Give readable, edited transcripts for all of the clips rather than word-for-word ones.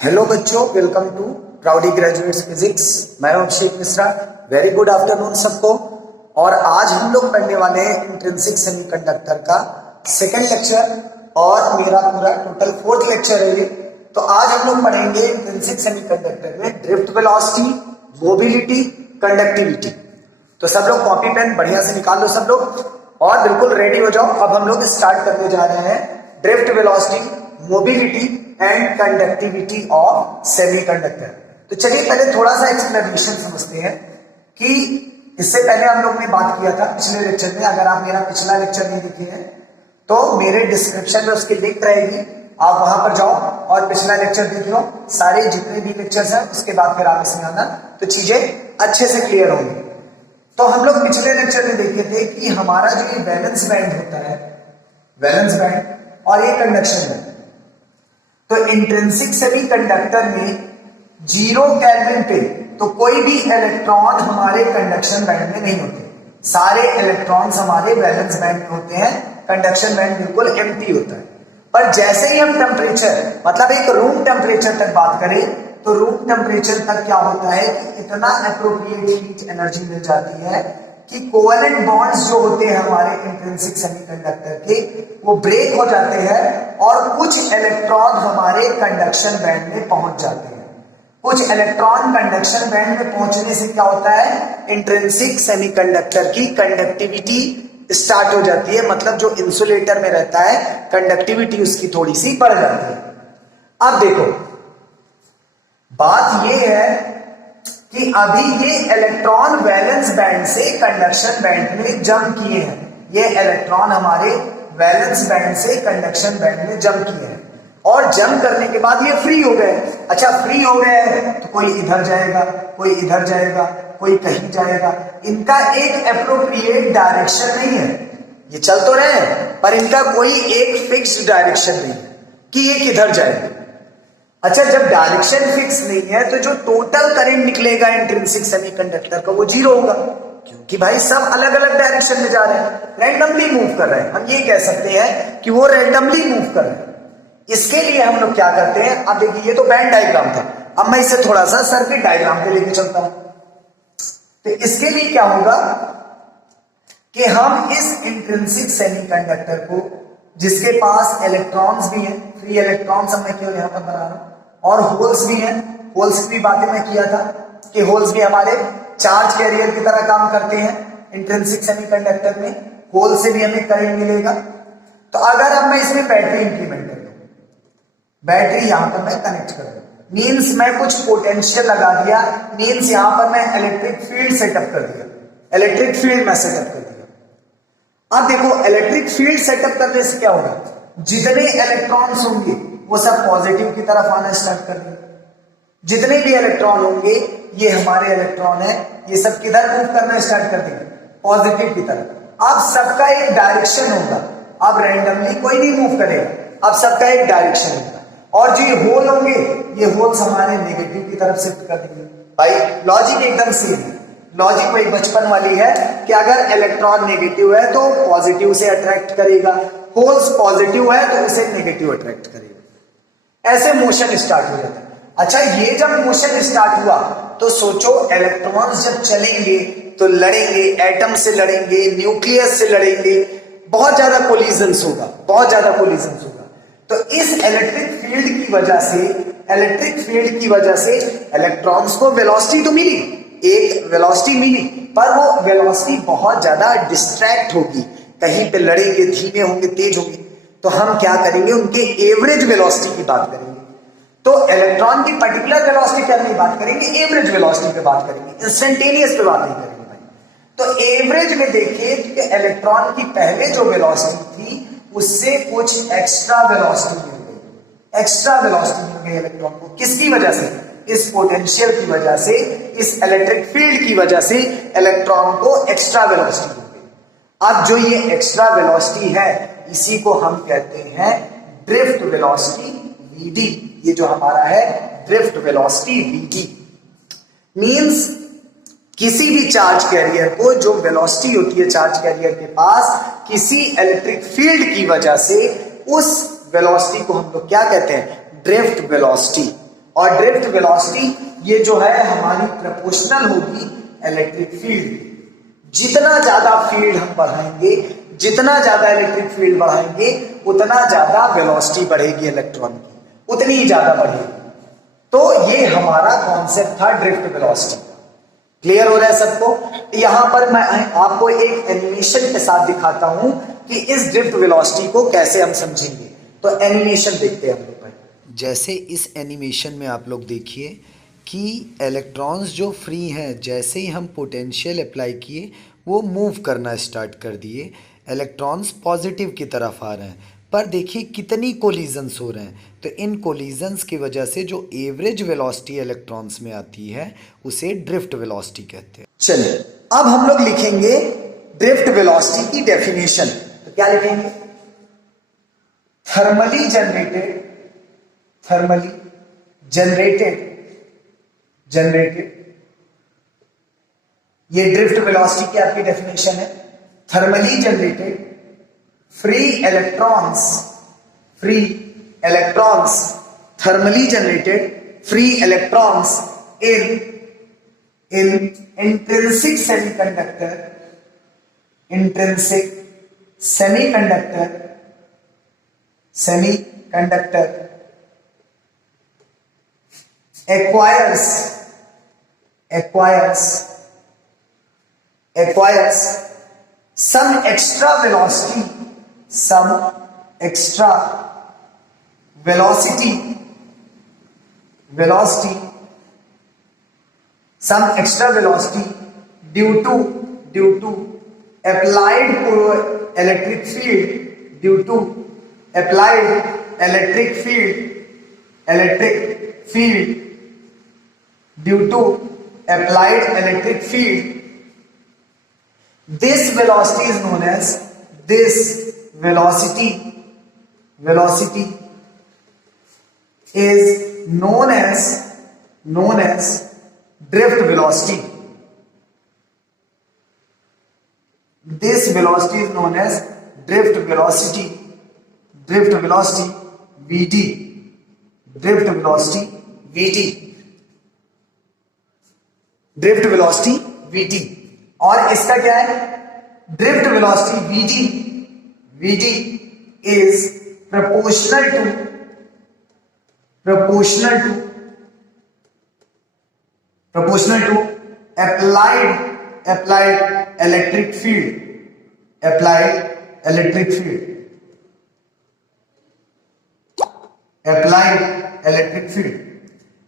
Hello बच्चों, welcome to proudy graduates physics. मैं हूं Abhishek Mishra. Very good afternoon सबको। और आज हम लोग पढ़ने वाले हैं इंट्रिंसिक सेमीकंडक्टर का सेकंड लेक्चर और मेरा पूरा टोटल फोर्थ लेक्चर है ये। तो आज हम लोग पढ़ेंगे इंट्रिंसिक सेमीकंडक्टर में ड्रिफ्ट वेलोसिटी, मोबिलिटी, कंडक्टिविटी। तो सब लोग कॉपी पेन बढ़िया से निकाल लो सब लोग और बिल्कुल रेडी हो जाओ। अब हम लोग स्टार्ट करने जा रहे हैं drift velocity, mobility and conductivity of semiconductor. तो चलिए पहले थोड़ा सा एक्सप्लेनेशन समझते हैं कि इससे पहले हम लोग ने बात किया था पिछले लेक्चर में। अगर आप मेरा पिछला लेक्चर नहीं देखे हैं तो मेरे डिस्क्रिप्शन में उसकी लिंक रहेगी, आप वहां पर जाओ और पिछला लेक्चर देख लो। सारे जितने भी लेक्चर्स हैं उसके बाद फिर आप इसमें आना तो चीजें अच्छे से क्लियर होंगी। तो हम लोग पिछले लेक्चर में देखे थे कि हमारा जो ये वैलेंस बैंड होता है, वैलेंस बैंड और ये कंडक्शन बैंड, तो इंट्रिंसिक सेमीकंडक्टर में 0 केल्विन पे तो कोई भी इलेक्ट्रॉन हमारे कंडक्शन बैंड में नहीं होते। सारे इलेक्ट्रॉन्स हमारे वैलेंस बैंड में होते हैं, कंडक्शन बैंड बिल्कुल एम्प्टी होता है। पर जैसे ही हम टेम्परेचर मतलब एक रूम टेम्परेचर तक बात करें तो रूम टेम्परेचर तक क्या होता है कि इतना एप्रोप्रिएट हीट एनर्जी मिल जाती है कि कोवेलेंट बॉन्ड्स जो होते हैं हमारे इंट्रिंसिक सेमीकंडक्टर के वो ब्रेक हो जाते हैं और कुछ इलेक्ट्रॉन हमारे कंडक्शन बैंड में पहुंच जाते हैं। कुछ इलेक्ट्रॉन कंडक्शन बैंड में पहुंचने से क्या होता है, इंट्रिंसिक सेमीकंडक्टर की कंडक्टिविटी स्टार्ट हो जाती है। मतलब जो इंसुलेटर में रहता है कंडक्टिविटी उसकी थोड़ी सी बढ़ जाती है। अब देखो बात यह है कि अभी ये इलेक्ट्रॉन वैलेंस बैंड से कंडक्शन बैंड में जंप किए हैं। ये इलेक्ट्रॉन हमारे वैलेंस बैंड से कंडक्शन बैंड में जंप किए हैं और जंप करने के बाद ये फ्री हो गए। अच्छा, फ्री हो गए तो कोई इधर जाएगा, कोई इधर जाएगा, कोई कहीं जाएगा। इनका एक एप्रोप्रिएट डायरेक्शन नहीं है। ये चल तो रहे हैं पर इनका कोई एक फिक्स्ड डायरेक्शन नहीं है कि ये किधर जाएगा। अच्छा, जब डायरेक्शन फिक्स नहीं है तो जो टोटल करंट निकलेगा इंट्रिंसिक सेमीकंडक्टर का वो 0 होगा, क्योंकि भाई सब अलग अलग डायरेक्शन में जा रहे हैं, रैंडमली मूव कर रहे हैं। हम ये कह सकते हैं कि वो रैंडमली मूव कर रहे हैं। इसके लिए हम लोग क्या करते हैं, अब देखिए ये तो बैंड डायग्राम था, अब मैं इसे थोड़ा सा सर्किट डायग्राम पे लेके चलता हूं। तो इसके लिए क्या होगा कि हम इस इंट्रिंसिक सेमीकंडक्टर को, जिसके पास इलेक्ट्रॉन्स भी हैं, फ्री इलेक्ट्रॉन्स मैं केवल यहां पर बना रहा हूं, और होल्स भी हैं। होल्स की बातें मैं किया था कि होल्स भी हमारे चार्ज कैरियर की तरह काम करते हैं। इंट्रिंसिक सेमीकंडक्टर में होल से भी हमें करंट मिलेगा। तो अगर अब मैं इसमें बैटरी इंप्लीमेंट कर दूं, बैटरी यहां पर मैं कनेक्ट कर दूं, मीन्स मैं कुछ पोटेंशियल लगा दिया, मीन्स यहां पर मैं इलेक्ट्रिक फील्ड सेटअप कर दिया, इलेक्ट्रिक फील्ड मैं सेटअप कर दिया। अब देखो इलेक्ट्रिक फील्ड सेटअप करने से क्या होगा, जितने इलेक्ट्रॉन्स होंगे वो सब पॉजिटिव की तरफ आना स्टार्ट कर देंगे। जितने भी इलेक्ट्रॉन होंगे, ये हमारे इलेक्ट्रॉन है, ये सब किधर मूव करना स्टार्ट कर देंगे, पॉजिटिव की तरफ। अब सबका एक डायरेक्शन होगा, अब रैंडमली कोई नहीं मूव करेगा, अब सबका एक डायरेक्शन होगा। और जो होल होंगे ये होल्स हमारे नेगेटिव की तरफ शिफ्ट कर देंगे। भाई लॉजिक एकदम सेम है, लॉजिक वही बचपन वाली है कि अगर इलेक्ट्रॉन नेगेटिव है तो पॉजिटिव से अट्रैक्ट करेगा, होल्स पॉजिटिव है तो उसे नेगेटिव अट्रैक्ट करेगा। ऐसे मोशन स्टार्ट हो जाता है। अच्छा, ये जब मोशन स्टार्ट हुआ तो सोचो इलेक्ट्रॉन्स जब चलेंगे तो लड़ेंगे, एटम से लड़ेंगे, न्यूक्लियस से लड़ेंगे, बहुत ज्यादा कोलिजन्स होगा, बहुत ज्यादा कोलिजन्स होगा। तो इस इलेक्ट्रिक फील्ड की वजह से, इलेक्ट्रिक फील्ड की वजह से इलेक्ट्रॉन्स को वेलोसिटी तो मिली, एक वेलोसिटी मिली, पर वो वेलोसिटी बहुत ज्यादा डिस्ट्रैक्ट होगी, कहीं पे लड़ेंगे, धीमे होंगे, तेज होंगे। तो हम क्या करेंगे, उनके एवरेज वेलोसिटी की बात करेंगे। तो इलेक्ट्रॉन की पर्टिकुलर वेलोसिटी क्या नहीं बात करेंगे, एवरेज वेलोसिटी पे बात करेंगे, इंस्टेंटेनियस पे बात नहीं करेंगे भाई। तो एवरेज में देखिए कि इलेक्ट्रॉन की पहले जो वेलोसिटी थी उससे कुछ एक्स्ट्रा वेलोसिटी मिल गई, एक्स्ट्रा वेलोसिटी मिल गई इलेक्ट्रॉन को। किसकी वजह से, इस पोटेंशियल की वजह से, इस इलेक्ट्रिक फील्ड की वजह से इलेक्ट्रॉन को एक्स्ट्रा वेलोसिटी मिल गई। अब जो ये एक्स्ट्रा वेलोसिटी है इसी को हम कहते हैं ड्रिफ्ट वेलोसिटी वीडी। ये जो हमारा है ड्रिफ्ट वेलोसिटी वीडी मींस किसी भी चार्ज कैरियर को जो वेलोसिटी होती है चार्ज कैरियर के पास किसी इलेक्ट्रिक फील्ड की वजह से, उस वेलोसिटी को हम लोग क्या कहते हैं, ड्रिफ्ट वेलोसिटी। और ड्रिफ्ट वेलोसिटी ये जो है हमारी प्रोपोर्शनल होगी इलेक्ट्रिक फील्ड। जितना ज्यादा फील्ड हम बढ़ाएंगे, जितना ज्यादा इलेक्ट्रिक फील्ड बढ़ाएंगे, उतना ज्यादा वेलोसिटी बढ़ेगी इलेक्ट्रॉन की, उतनी ही ज्यादा बढ़ेगी। तो ये हमारा कॉन्सेप्ट था ड्रिफ्ट वेलोसिटी का। क्लियर हो रहा है सबको? यहां पर मैं आपको एक एनिमेशन के साथ दिखाता हूं कि इस ड्रिफ्ट वेलोसिटी को कैसे हम समझेंगे। तो एनिमेशन देखते हैं हम लोग। जैसे इस एनिमेशन में आप लोग देखिए कि इलेक्ट्रॉन्स जो फ्री हैं, जैसे ही हम पोटेंशियल अप्लाई किए वो मूव करना स्टार्ट कर दिए, इलेक्ट्रॉन्स पॉजिटिव की तरफ आ रहे हैं। पर देखिए कितनी कोलिजन्स हो रहे हैं। तो इन कोलिजन्स की वजह से जो एवरेज वेलोसिटी इलेक्ट्रॉन्स में आती है उसे ड्रिफ्ट वेलोसिटी कहते हैं। चलिए अब हम लोग लिखेंगे ड्रिफ्ट वेलोसिटी की डेफिनेशन। तो क्या लिखेंगे? थर्मली जनरेटेड ये ड्रिफ्ट वेलोसिटी की आपकी डेफिनेशन है। Thermally generated free electrons thermally generated free electrons in intrinsic semiconductor acquires some extra velocity due to applied electric field due to applied electric field this velocity is known as drift velocity. This velocity is known as drift velocity Vd. Drift velocity Vd और इसका क्या है? Drift velocity Vd is proportional to applied electric field.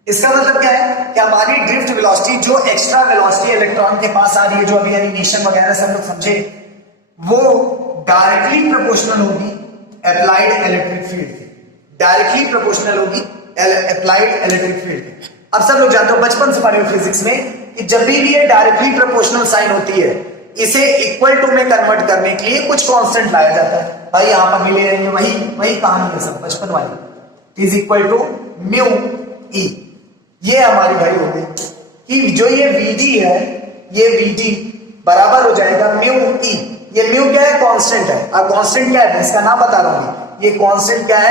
इसका मतलब क्या है कि हमारी ड्रिफ्ट वेलोसिटी जो एक्स्ट्रा वेलोसिटी इलेक्ट्रॉन के पास आ रही है, जो अभी एनिमेशन वगैरह सब लोग समझे, वो डायरेक्टली प्रोपोर्शनल होगी अप्लाइड इलेक्ट्रिक फील्ड के। अब सब लोग जानते हो, बचपन से पढ़े हो फिजिक्स में, कि जब भी ये डायरेक्टली प्रोपोर्शनल साइन होती है, इसे इक्वल टू में कन्वर्ट करने के लिए कुछ कांस्टेंट लाया जाता है। भाई यहां पर मिले रहेंगे, वही कहानी है सब बचपन वाली। Is equal to mu E. ये हमारी भाई हो गई कि जो ये Vd है, ये Vd बराबर हो जाएगा म्यू ई। ये म्यू क्या है? कांस्टेंट है। अब कांस्टेंट क्या है इसका नाम बता रहा हूं। ये कांस्टेंट क्या है?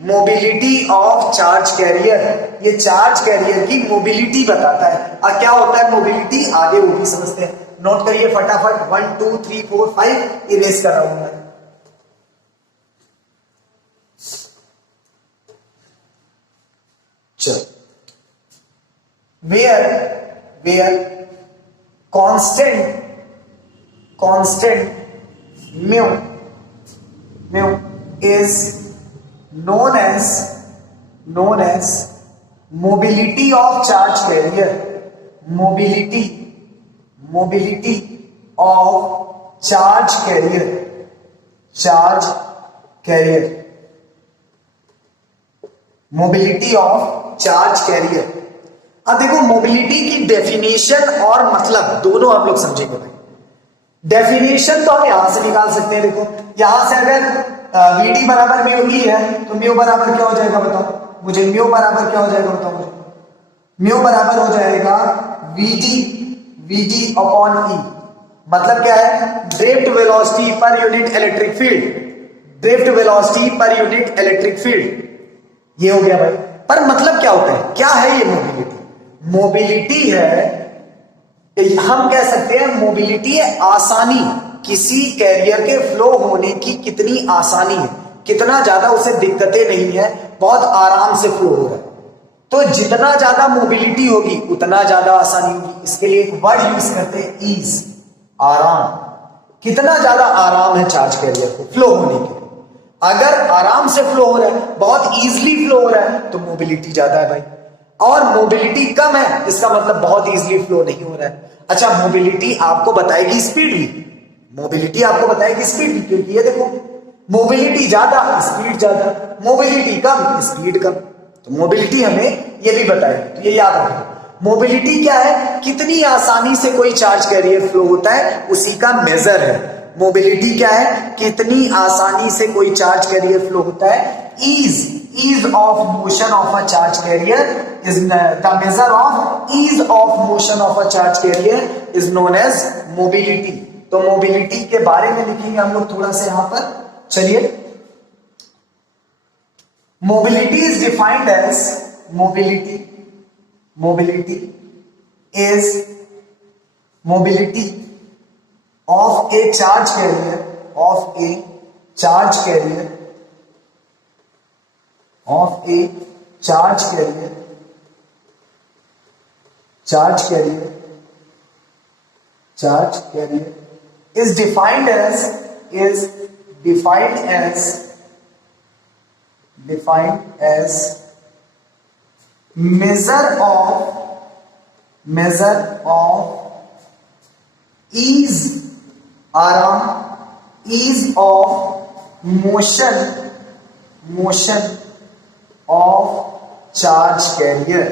Mobility of charge career. ये चार्ज कैरियर की मोबिलिटी बताता है। और क्या होता है मोबिलिटी? आगे वो भी समझते हैं। नोट करिए फटाफट। 1 2 3 4 5 इरेज कर रहा हूं मैं। चलो, where constant mu is known as mobility of charge carrier. Mobility of charge carrier. Mobility of charge career. अब देखो, मोबिलिटी की डेफिनेशन और मतलब दोनों आप लोग समझेंगे भाई। डेफिनेशन तो हम यहां से निकाल सकते हैं। देखो, यहां से अगर Vd बराबर म्यू ई है, तो म्यू बराबर क्या हो जाएगा बताओ मुझे? म्यू बराबर क्या हो जाएगा बताओ मुझे? म्यू बराबर हो जाएगा Vd अपॉन ई। मतलब क्या है? Drift velocity per unit electric field. ये हो गया भाई। पर मतलब क्या होता है, क्या है ये मोबिलिटी? मोबिलिटी है, हम कह सकते हैं मोबिलिटी है आसानी, किसी कैरियर के फ्लो होने की कितनी आसानी है, कितना ज्यादा उसे दिक्कतें नहीं है, बहुत आराम से फ्लो हो रहा है। तो जितना ज्यादा मोबिलिटी होगी उतना ज्यादा आसानी होगी। इसके लिए एक वर्ड यूज करते हैं ईज, आराम। कितना ज्यादा आराम है चार्ज कैरियर को फ्लो होने के लिए। अगर आराम से फ्लो हो रहा है, बहुत इजीली फ्लो हो रहा है, तो मोबिलिटी ज्यादा है भाई। और मोबिलिटी कम है, इसका मतलब बहुत इजीली फ्लो नहीं हो रहा है। अच्छा, मोबिलिटी आपको बताएगी स्पीड भी, मोबिलिटी आपको बताएगी स्पीड भी, क्योंकि ये देखो मोबिलिटी ज्यादा स्पीड ज्यादा, मोबिलिटी कम स्पीड कम। तो मोबिलिटी हमें ये भी बताएगी, तो ये याद रखो। मोबिलिटी क्या है? कितनी आसानी से कोई चार्ज कैरियर फ्लो होता है, उसी का मेजर है। मोबिलिटी क्या है? कितनी आसानी से कोई चार्ज कैरियर फ्लो होता है। ease of motion of a charge carrier is the measure of ease of motion of a charge carrier is known as mobility। तो मोबिलिटी के बारे में लिखेंगे हम लोग थोड़ा सा यहां पर। चलिए, mobility is defined as mobility is mobility of a charge carrier of a charge carrier is defined as measure of ease, आराम, ease of motion of charge carrier,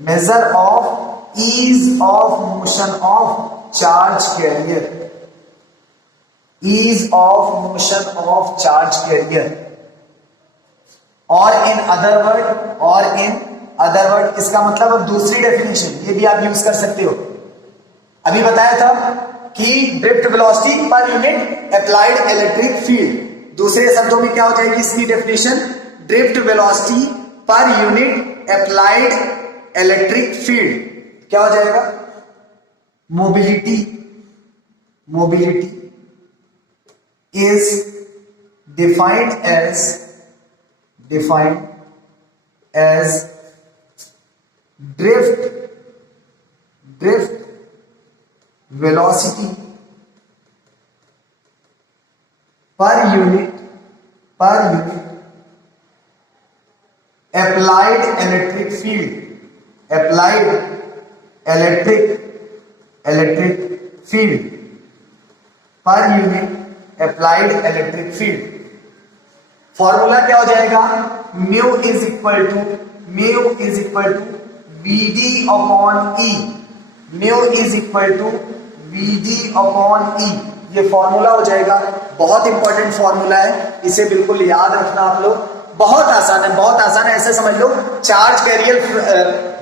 measure of ease of motion of charge carrier, ease of motion of charge carrier। और in other word इसका मतलब अब दूसरी definition ये भी आप use कर सकते हो। अभी बताया था कि drift velocity per unit applied electric field. दूसरे शब्दों में क्या हो जाएगी इसकी definition? Drift velocity per unit applied electric field क्या हो जाएगा? Mobility is defined as drift velocity per unit applied electric field per unit applied electric field। Formula क्या हो जाएगा? Mu is equal to VD upon E। Mu is equal to VD upon E, ये formula हो जाएगा। बहुत important formula है, इसे बिल्कुल याद रखना आप लोग। बहुत आसान है। ऐसे समझ लो, चार्ज कैरियर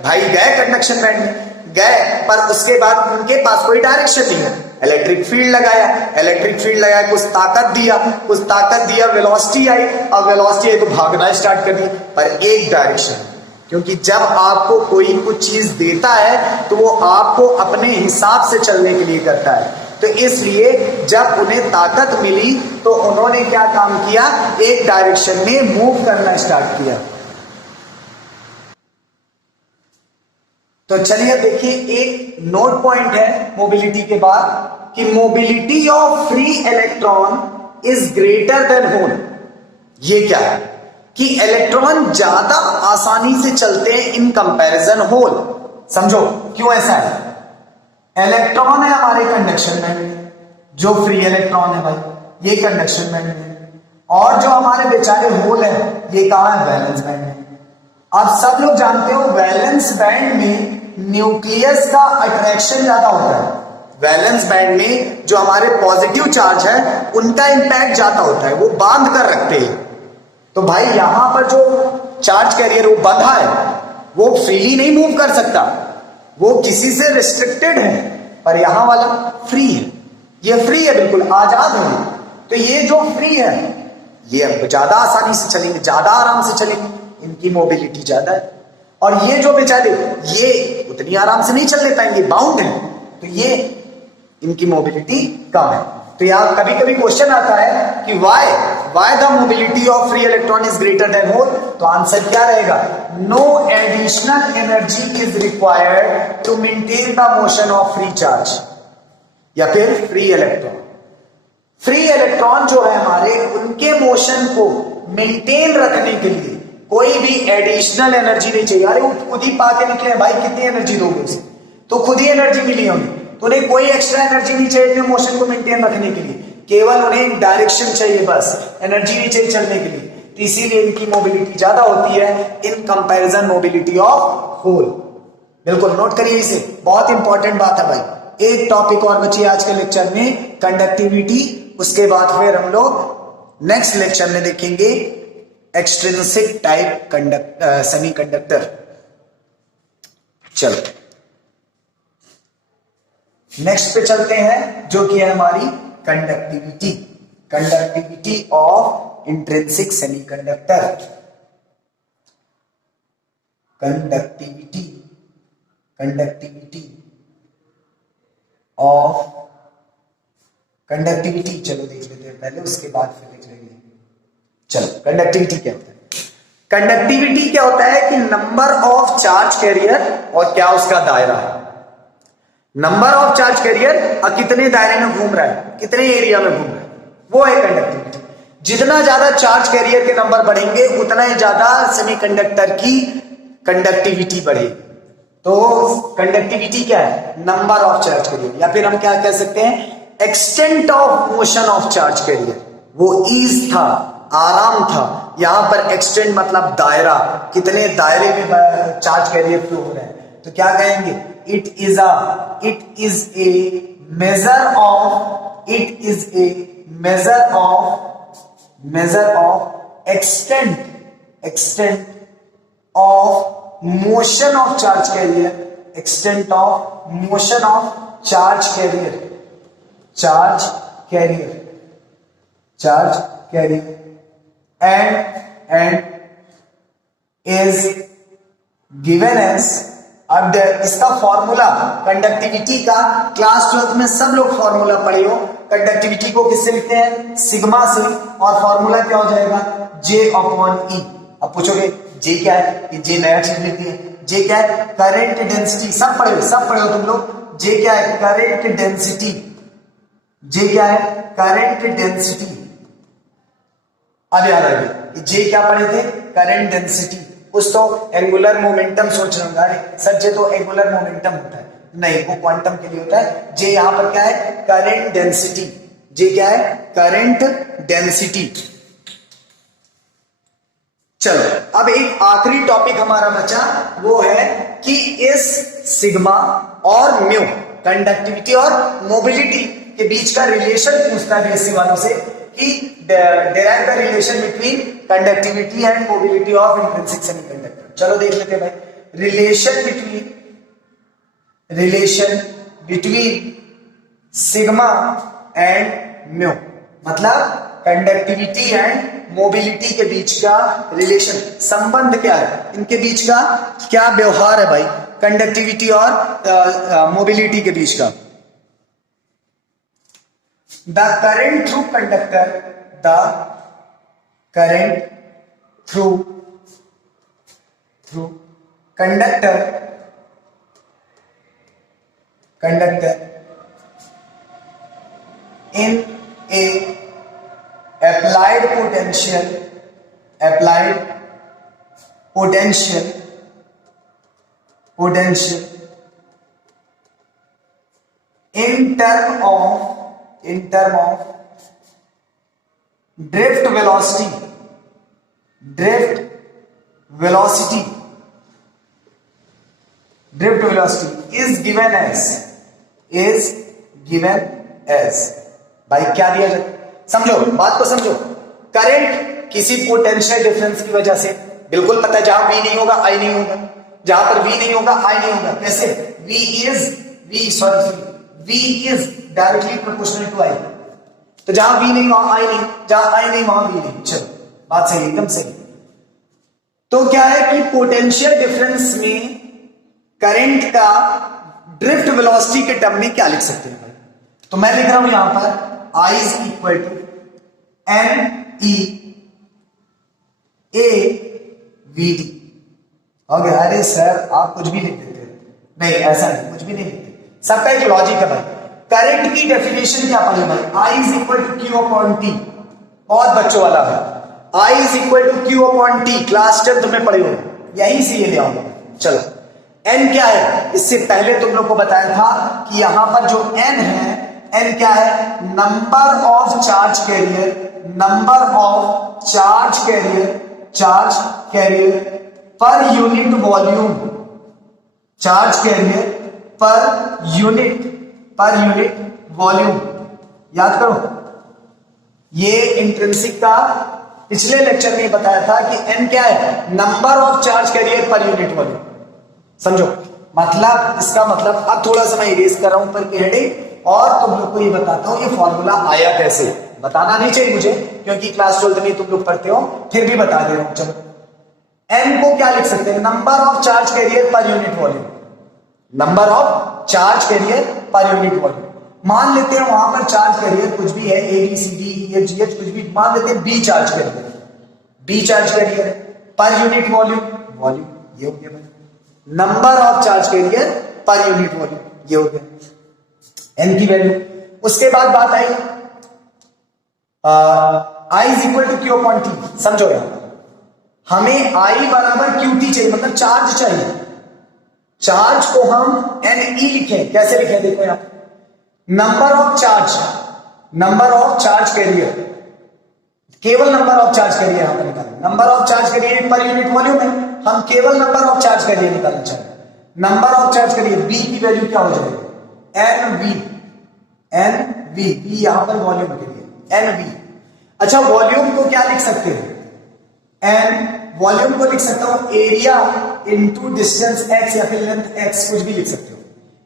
भाई गए कंडक्शन बैंड में गए, पर उसके बाद उनके पास कोई डायरेक्शन नहीं है। इलेक्ट्रिक फील्ड लगाया, कुछ ताकत दिया, वेलोसिटी आई, अब वेलोसिटी आई तो भागना स्टार्ट कर दिया, पर एक डायरेक्शन। क्योंकि जब आपको कोई कुछ चीज देता है तो वो आपको अपने हिसाब से चलने के लिए करता है। तो इसलिए जब उन्हें ताकत मिली तो उन्होंने क्या काम किया? एक डायरेक्शन में मूव करना स्टार्ट किया। तो चलिए देखिए, एक नोट पॉइंट है मोबिलिटी के बाद कि mobility of free electron is greater than hole. ये क्या है कि इलेक्ट्रॉन ज्यादा आसानी से चलते हैं इन कंपैरिजन होल। समझो क्यों ऐसा है? इलेक्ट्रॉन है हमारे कंडक्शन बैंड में, जो फ्री इलेक्ट्रॉन है भाई ये कंडक्शन बैंड में, और जो हमारे बेचारे होल है ये कहां है? वैलेंस बैंड में। अब सब लोग जानते हो वैलेंस बैंड में न्यूक्लियस का अट्रैक्शन ज्यादा होता है। वैलेंस बैंड में जो हमारे पॉजिटिव चार्ज है उनका इंपैक्ट ज्यादा होता है, वो बांध कर रखते हैं। तो भाई यहां पर जो चार्ज कैरियर वो बंधा है, वो फ्रीली नहीं मूव कर सकता, वो किसी से रिस्ट्रिक्टेड है। पर यहां वाला फ्री है, ये फ्री है, बिल्कुल आजाद है। तो ये जो फ्री है ये ज्यादा आसानी से चलेंगे, ज्यादा आराम से चलेंगे। इन इनकी मोबिलिटी ज्यादा है। और ये जो बेचारे ये उतनी आराम से नहीं चलने पाएंगे, बाउंड है, तो ये इनकी मोबिलिटी कम है। तो यहाँ कभी कभी क्वेश्चन आता है कि why the mobility of free electron is greater than hole, तो आंसर क्या रहेगा? No additional energy is required to maintain the motion of free charge, या फिर फ्री इलेक्ट्रॉन। फ्री इलेक्ट्रॉन जो है हमारे, उनके मोशन को मेंटेन रखने के लिए कोई भी एडिशनल एनर्जी नहीं चाहिए। अरे वो खुद ही पा के निकले भाई, कितनी एनर्जी दोगे उसे, तो खुद ही एनर्जी मिली उन्हें, तो उन्हें कोई एक्स्ट्रा एनर्जी नहीं चाहिए अपने मोशन को मेंटेन रखने के लिए, केवल उन्हें डायरेक्शन चाहिए, बस एनर्जी नहीं चाहिए चलने के लिए। तो इसीलिए इनकी मोबिलिटी ज्यादा होती है in comparison mobility of hole. बिल्कुल नोट करिए इसे, बहुत इंपॉर्टेंट बात है भाई। एक टॉपिक और बची आज के लेक्चर में, कंडक्टिविटी। उसके बाद फिर हम लोग नेक्स्ट लेक्चर में देखेंगे एक्सट्रिंसिक टाइप सेमीकंडक्टर। चलो नेक्स्ट पे चलते हैं, जो कि है हमारी conductivity of intrinsic semiconductor. Conductivity of conductivity, चलो देख लेते हैं पहले, उसके बाद फिर देख लेंगे। चलो कंडक्टिविटी क्या होता है? कंडक्टिविटी क्या होता है कि नंबर ऑफ चार्ज कैरियर और क्या उसका दायरा है। नंबर ऑफ चार्ज कैरियर और कितने दायरे में घूम रहा है, कितने एरिया में घूम रहा है, वो है कंडक्टिविटी। जितना ज्यादा चार्ज कैरियर के नंबर बढ़ेंगे उतना ही ज्यादा सेमीकंडक्टर की कंडक्टिविटी बढ़ेगी। तो कंडक्टिविटी क्या है? नंबर ऑफ चार्ज कैरियर, या फिर हम क्या कह सकते हैं, extent of motion of charge career. वो ईज था, आराम था, यहां पर एक्सटेंट मतलब दायरा, कितने दायरे में चार्ज कैरियर फ्लो हो रहे हैं। तो क्या कहेंगे? It is a measure of extent of motion of charge career, extent of motion of charge career and is given as। अब इसका फॉर्मूला कंडक्टिविटी का क्लास 12 में सब लोग फॉर्मूला पढ़े हो। कंडक्टिविटी को किससे लिखते हैं? सिग्मा से, और फॉर्मूला क्या हो जाएगा? J/E। अब पूछोगे J क्या है? ये J नया चीज लिखती है। J क्या है? Current density. सब पढ़े हो तुम लोग। J क्या है? Current density. J क्या है? Current density. अब याद आ गया J क्या पढ़े थे? Current density. कुछ तो एंगुलर मोमेंटम सोच रहे होंगे, अरे सर J तो एंगुलर मोमेंटम होता है, नहीं, वो क्वांटम के लिए होता है। J यहां पर क्या है? Current density. J क्या है? Current density. चलो अब एक आखिरी टॉपिक हमारा बचा, वो है कि इस सिग्मा और म्यू, कंडक्टिविटी और मोबिलिटी के बीच का रिलेशन पूछता है बीएससी वालों से कि derive the relation between conductivity and mobility of intrinsic semiconductor। चलो देख लेते हैं भाई, relation between sigma and mu, मतलब कंडक्टिविटी एंड मोबिलिटी के बीच का रिलेशन, संबंध क्या है, इनके बीच का क्या व्यवहार है भाई, कंडक्टिविटी और मोबिलिटी के बीच का। The current through conductor in a applied potential in term of drift velocity is given as भाई क्या दिया जाए, समझो बात को समझो। करंट किसी पोटेंशियल डिफरेंस की वजह से, बिल्कुल पता है जहां V नहीं होगा I नहीं होगा, जहां पर V नहीं होगा I नहीं होगा। कैसे? V is directly proportional to I। तो जहां V नहीं वहां I नहीं, जहां I नहीं वहां V नहीं। चलो बात सही, एकदम सही। तो क्या है कि पोटेंशियल डिफरेंस में करंट का ड्रिफ्ट वेलोसिटी के टर्म में क्या लिख सकते हैं भाई? तो मैं लिख रहा हूं यहां पर I is equal to NE A VD। हो गया? अरे सर आप कुछ भी लिख देते हैं। नहीं, ऐसा नहीं, कुछ भी नहीं लिखते, सबका एक लॉजिक है भाई। करंट की डेफिनेशन क्या पढ़े भाई? I is equal to Q upon T। बहुत बच्चों वाला है। I is equal to Q upon T, class 10 में पढ़े हो, यहीं से ये ले आऊंगा। चलो, N क्या है? इससे पहले तुम लोग को बताया था कि यहां पर जो N है, N क्या है? Number of charge career, number of charge carrier per unit volume, charge carrier per unit volume. याद करो, ये इंट्रिंसिक का पिछले लेक्चर में बताया था कि N क्या है? Number of charge carrier per unit volume. समझो मतलब, इसका मतलब अब थोड़ा सा मैं इरेज कर रहा हूं ऊपर की हेडिंग और तुम लोग को ये बताता हूं ये फॉर्मूला आया कैसे। बताना नहीं चाहिए मुझे क्योंकि क्लास 12 में तुम लोग पढ़ते हो, फिर भी बता दे रहा हूं। चलो, N को क्या लिख सकते हैं? Number of charge carrier per unit volume, number of charge carrier per unit volume. मान लेते हैं वहां पर चार्ज कैरियर कुछ भी है, ABCDEFGH कुछ भी, मान लेते हैं B charge carrier per unit volume, ये हो गया भाई। Number of charge carrier per unit volume, ये हो गया N की वैल्यू। उसके बाद बात आई I is equal to Q upon T। समझो यार, हमें I बराबर QT चाहिए, मतलब चार्ज चाहिए। चार्ज को हम NE लिखें, कैसे लिखें? देखो यहां, नंबर ऑफ चार्ज कैरियर, केवल नंबर ऑफ चार्ज कैरियर यहां पर निकालें। Number of charge carrier per unit volume है, हम केवल नंबर ऑफ चार्ज कैरियर निकालना चाहें। Number of charge career B की वैल्यू क्या हो जाएगी? NV B यहां पर वॉल्यूम के लिए NV। अच्छा, वॉल्यूम को क्या लिख सकते हैं? वॉल्यूम को लिख सकता हूं एरिया इंटू डिस्टेंस x या फिर लेंथ x, कुछ भी लिख सकते हो।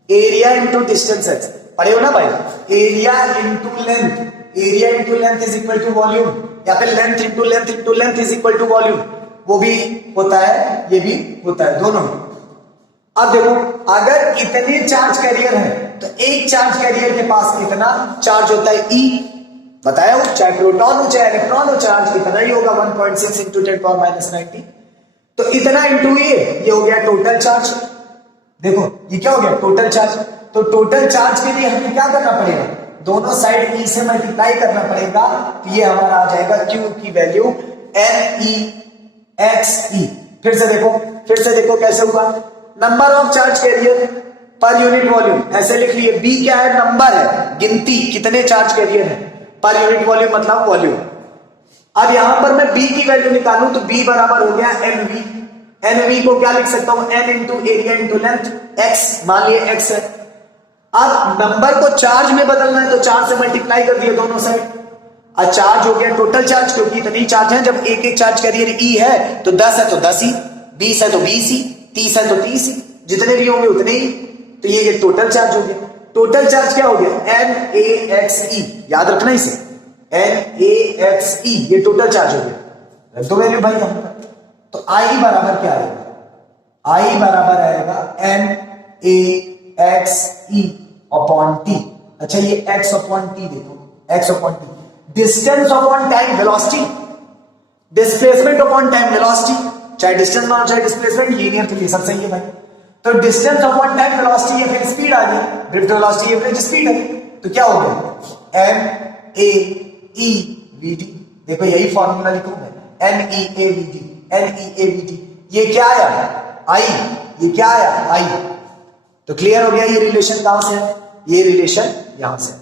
एरिया इंटू डिस्टेंस x पढ़े हो ना भाई? Area into length is equal to volume, या फिर length into length is equal to volume. वो भी होता है, ये भी होता है, दोनों। अब देखो, अगर इतने चार्ज कैरियर है तो एक चार्ज कैरियर के पास कितना चार्ज होता है? E बताया हो, चाहे प्रोटॉन हो चाहे इलेक्ट्रॉन हो, चार्ज इतना ही होगा, 1.6 इंटू 10⁻⁹। तो इतना इंटू ये हो गया टोटल चार्ज। देखो ये क्या हो गया? Total charge. तो टोटल चार्ज के लिए हमें क्या करना पड़ेगा? दोनों साइड E से मल्टीप्लाई करना पड़ेगा, तो ये हमारा आ जाएगा Q की वैल्यू NEXE। फिर से देखो कैसे हुआ? Number of charge carrier per unit volume ऐसे लिख लिए। B क्या है? नंबर है, गिनती, कितने चार्ज कैरियर है, पर यूनिट वॉल्यूम मतलब वॉल्यूम। अब यहां पर मैं B की वैल्यू निकालूं तो B बराबर हो गया NV को क्या लिख सकता हूं? N into area into length X, मान लिए X है। अब नंबर को चार्ज में बदलना है तो 4 से मल्टीप्लाई कर दिए दोनों साइड। अब चार्ज हो गया टोटल चार्ज, क्योंकि इतनी चार्ज है, जब एक एक चार्ज कैरियर E है तो 10 है तो 10 ही, 20 है तो 20 ही, 30 है तो 30 ही, जितने भी होंगे उतने ही। तो ये टोटल चार्ज हो गया। टोटल चार्ज क्या हो गया? NaXE, याद रखना इसे, NaXE, ये टोटल चार्ज हो गया। रख दो वैल्यू भाई यहां पर। तो I बराबर क्या आएगा? I बराबर आएगा NaXE अपॉन T। अच्छा, ये X अपॉन T देखो, X upon T, distance upon time velocity, displacement upon time velocity, चाहे डिस्टेंस ना हो चाहे डिस्प्लेसमेंट, लीनियर के लिए सब सही है भाई। तो डिस्टेंस अपॉन टाइम वेलोसिटी या फिर स्पीड आ गई, ड्रिफ्ट वेलोसिटी एवरेज स्पीड है, तो क्या हो गया? NAEVD। देखो यही फॉर्मूला लिखूं मैं, NEAVD। ये क्या आया? I। ये क्या आया? I। तो क्लियर हो गया ये रिलेशन कहां से है? ये रिलेशन यहां से।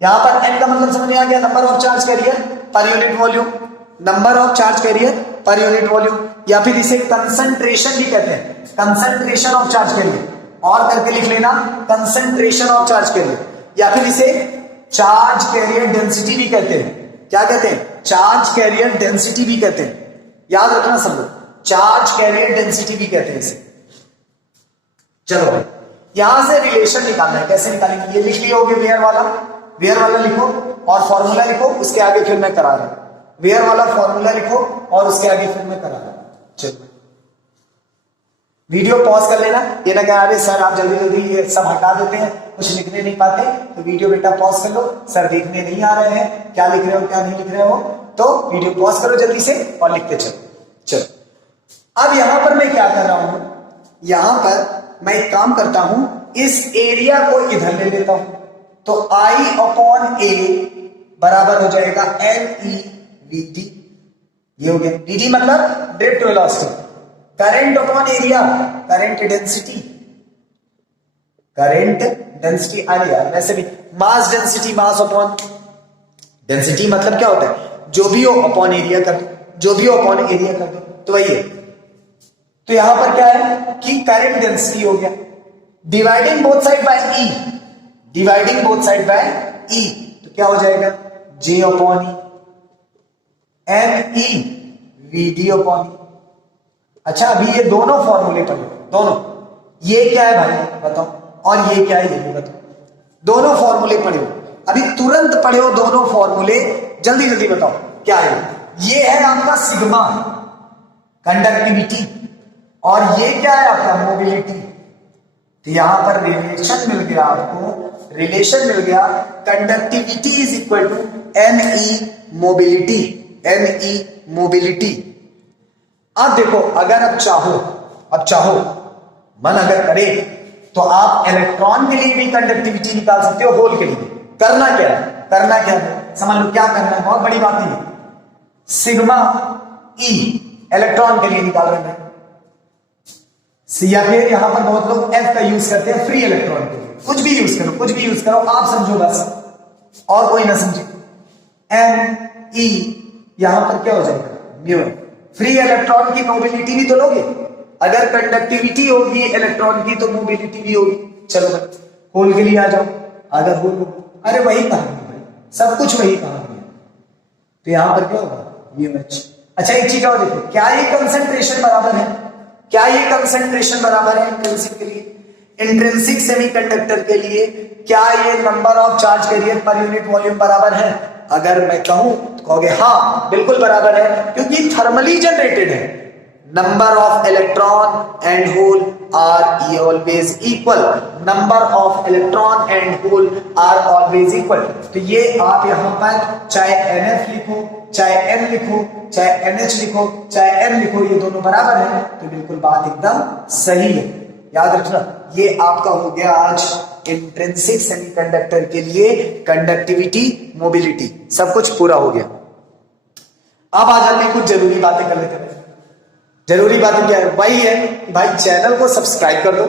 यहां पर N का मतलब समझ में आ गया, number of charge carrier per unit volume, number of charge carrier per unit volume, या फिर इसे कंसंट्रेशन भी कहते हैं, कंसंट्रेशन ऑफ चार्ज कैरियर, और करके लिख लेना कंसंट्रेशन ऑफ चार्ज कैरियर, या फिर इसे चार्ज कैरियर डेंसिटी भी कहते हैं। क्या कहते हैं? चार्ज कैरियर डेंसिटी भी कहते हैं। याद रखना सब लोग, चार्ज कैरियर डेंसिटी भी कहते हैं इसे। चलो भाई, यहां से रिलेशन निकालना है, कैसे निकालेंगे? ये लिख लिए होगे, वेयर वाला लिखो और फॉर्मूला लिखो, उसके आगे फिर मैं करा रहा हूं। वेयर वाला फॉर्मूला लिखो और उसके आगे फिर मैं करा रहा हूं। चलो वीडियो पॉज कर लेना, ये ना कहा अरे सर आप जल्दी जल्दी ये सब हटा देते हैं, कुछ लिखने नहीं पाते, तो वीडियो बेटा पॉज कर लो, सर देखने नहीं आ रहे हैं क्या लिख रहे हो क्या नहीं लिख रहे हो, तो वीडियो पॉज करो जल्दी से और लिखते चलो। चलो अब यहां पर मैं क्या कर रहा हूं, यहां पर मैं एक काम करता हूं, इस एरिया को इधर ले लेता हूं, तो I/A बराबर हो जाएगा NEVT, ये हो गया। VT मतलब drift velocity, current upon area, current density, current density area, वैसे भी mass density, mass upon density मतलब क्या होता है, जो भी हो अपॉन एरिया कर दो, जो भी हो अपॉन एरिया कर दो, तो वही है। तो यहां पर क्या है कि करंट डेंसिटी हो गया, dividing both side by E, dividing both side by E, तो क्या हो जाएगा J upon E NEVD upon E। अच्छा अभी ये दोनों फॉर्मूले पढ़ो, दोनों, ये क्या है भाई बताओ, और ये क्या है ये भी बताओ, दोनों फॉर्मूले पढ़ो, अभी तुरंत पढ़ो दोनों फॉर्मूले, जल्दी जल्दी बताओ क्या है। ये है आपका सिग्मा कंडक्टिविटी, और ये क्या है आपका मोबिलिटी। तो यहां पर रिलेशन मिल गया आपको, रिलेशन मिल गया, conductivity is equal to NE mobility, NE mobility. अब देखो अगर आप चाहो मन अगर करे तो आप इलेक्ट्रॉन के लिए भी कंडक्टिविटी निकाल सकते हो, होल के लिए। करना क्या है समझ लो क्या करना है, बहुत बड़ी बात नहीं है, सिग्मा E इलेक्ट्रॉन के लिए निकाल रहे हैं, या फिर यहां पर बहुत लोग F का यूज करते हैं फ्री इलेक्ट्रॉन के लिए, कुछ भी यूज करो आप समझो बस, और कोई ना समझे। NE यहां पर क्या हो जाएगा म्यू, फ्री इलेक्ट्रॉन की मोबिलिटी भी तो लोगे, अगर कंडक्टिविटी होगी इलेक्ट्रॉन की तो मोबिलिटी भी होगी। चलो भाई होल के लिए आ जाओ, अगर होल, अरे वही कहानी है, सब कुछ वही कहानी है, तो यहां पर क्या होगा म्यू H। अच्छा एक चीज और देखो, क्या ये कंसंट्रेशन बराबर है, क्या ये कंसंट्रेशन बराबर है इंट्रिंसिक के लिए, इंट्रिंसिक सेमीकंडक्टर के लिए क्या ये number of charge carrier per unit volume बराबर है। अगर मैं कहूं तो कहोगे हाँ बिल्कुल बराबर है, क्योंकि थर्मली जनरेटेड है, number of electron and hole are always equal, number of electron and hole are always equal. तो ये आप यहां पर चाहे NF लिखो, चाहे N लिखो, चाहे NH लिखो, चाहे N लिखो, ये दोनों बराबर है, तो बिल्कुल बात एकदम सही है। याद रखना, ये आपका हो गया आज इंट्रिंसिक सेमीकंडक्टर के लिए कंडक्टिविटी मोबिलिटी, सब कुछ पूरा हो गया। अब आ जाते हैं कुछ जरूरी बातें कर लेते हैं। जरूरी बातें क्या है, वही है कि भाई चैनल को सब्सक्राइब कर दो,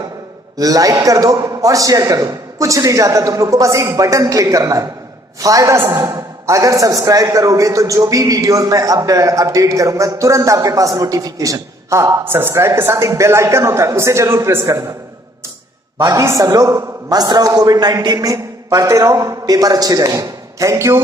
लाइक कर दो और शेयर कर दो, कुछ नहीं जाता तुम लोग को, बस एक बटन क्लिक करना है, फायदा समझो। अगर सब्सक्राइब करोगे तो जो भी वीडियोस मैं अपडेट करूंगा तुरंत आपके पास नोटिफिकेशन, हाँ सब्सक्राइब के साथ एक बेल आइकन होता है उसे जरूर प्रेस करना। बाकी सब लोग मस्त रहो, कोविड-19 में पढ़ते रहो, पेपर अच्छे जाएंगे। Thank you.